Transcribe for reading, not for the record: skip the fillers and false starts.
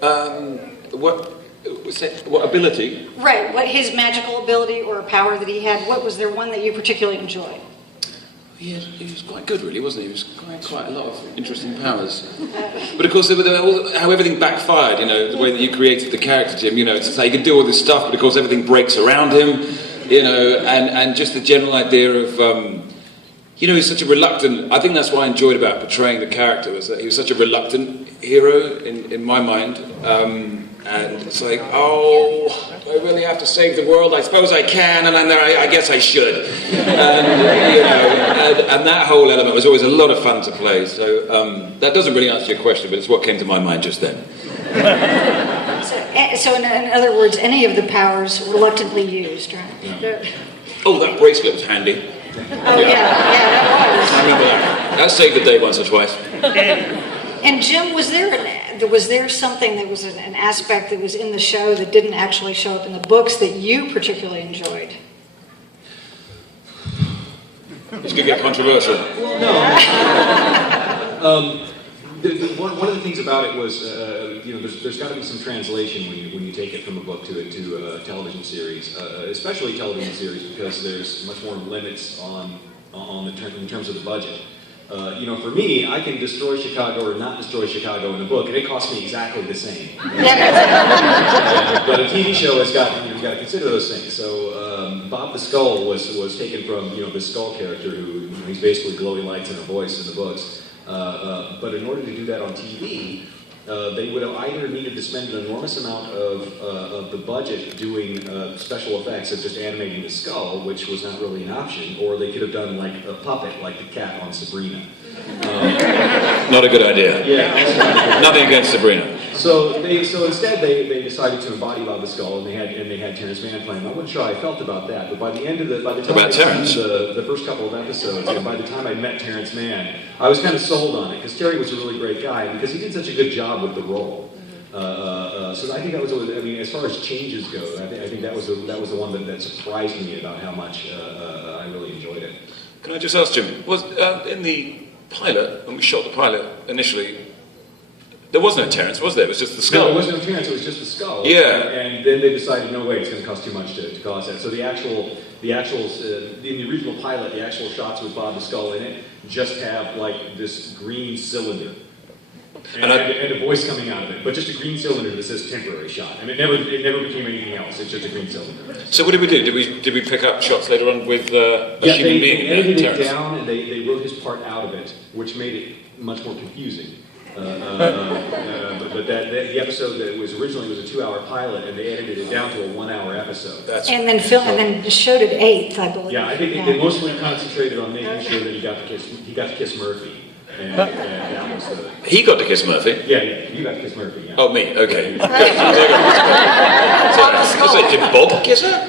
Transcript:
What ability? Right, what his magical ability or power that he had, what was there one that you particularly enjoyed? He was quite good, really, wasn't he? He was quite a lot of interesting powers. But of course, how everything backfired, the way that you created the character, Jim, it's like he could do all this stuff, but of course everything breaks around him, and just the general idea of, he's such a reluctant, I think that's what I enjoyed about portraying the character, was that he was such a reluctant hero in my mind. And it's like, do I really have to save the world? I suppose I can, and I guess I should. And that whole element was always a lot of fun to play. So that doesn't really answer your question, but it's what came to my mind just then. So in other words, any of the powers reluctantly used, right? Yeah. Oh, that bracelet was handy. Oh, yeah, that I remember that. That saved the day once or twice. And Jim, was there something that was an aspect that was in the show that didn't actually show up in the books that you particularly enjoyed? It's going to get controversial. No. One of the things about it was, there's got to be some translation when you take it from a book to a television series, especially a television series, because there's much more limits in terms of the budget. For me, I can destroy Chicago or not destroy Chicago in a book, and it costs me exactly the same. But a TV show has got you've got to consider those things. So Bob the Skull was taken from the Skull character, who he's basically glowing lights and a voice in the books. But in order to do that on TV, they would have either needed to spend an enormous amount of the budget doing special effects of just animating the skull, which was not really an option, or they could have done like a puppet, like the cat on Sabrina. Not a good idea. Yeah. Nothing against Sabrina. So instead they decided to embody Bob the Skull, and they had Terrence Mann playing. I wasn't sure how I felt about that, but by the time I seen the first couple of episodes, and by the time I met Terrence Mann, I was kind of sold on it, because Terry was a really great guy, because he did such a good job with the role. So I think that was, as far as changes go, I think that was the one that surprised me about how much I really enjoyed it. Can I just ask, Jim, was in the pilot, when we shot the pilot initially, there was no Terrence, was there? It was just the skull. No, there was no Terrence, it was just the skull. Yeah. And then they decided, no way, it's going to cost too much to cause that. So in the original pilot, the actual shots with Bob the Skull in it just have like this green cylinder. And a voice coming out of it, but just a green cylinder that says temporary shot, and it never became anything else. It's just a green cylinder. So what did we do? Did we pick up shots later on with a human being? They edited it down, and they wrote his part out of it, which made it much more confusing. But the episode that was originally was a 2-hour pilot, and they edited it down to a 1-hour episode. And then showed it 8th, I believe. Yeah, I think they mostly concentrated on making sure that he got to kiss Murphy. And that was He got to kiss Murphy? Yeah, you got to kiss Murphy, yeah. Oh, me, okay. Did Bob kiss her?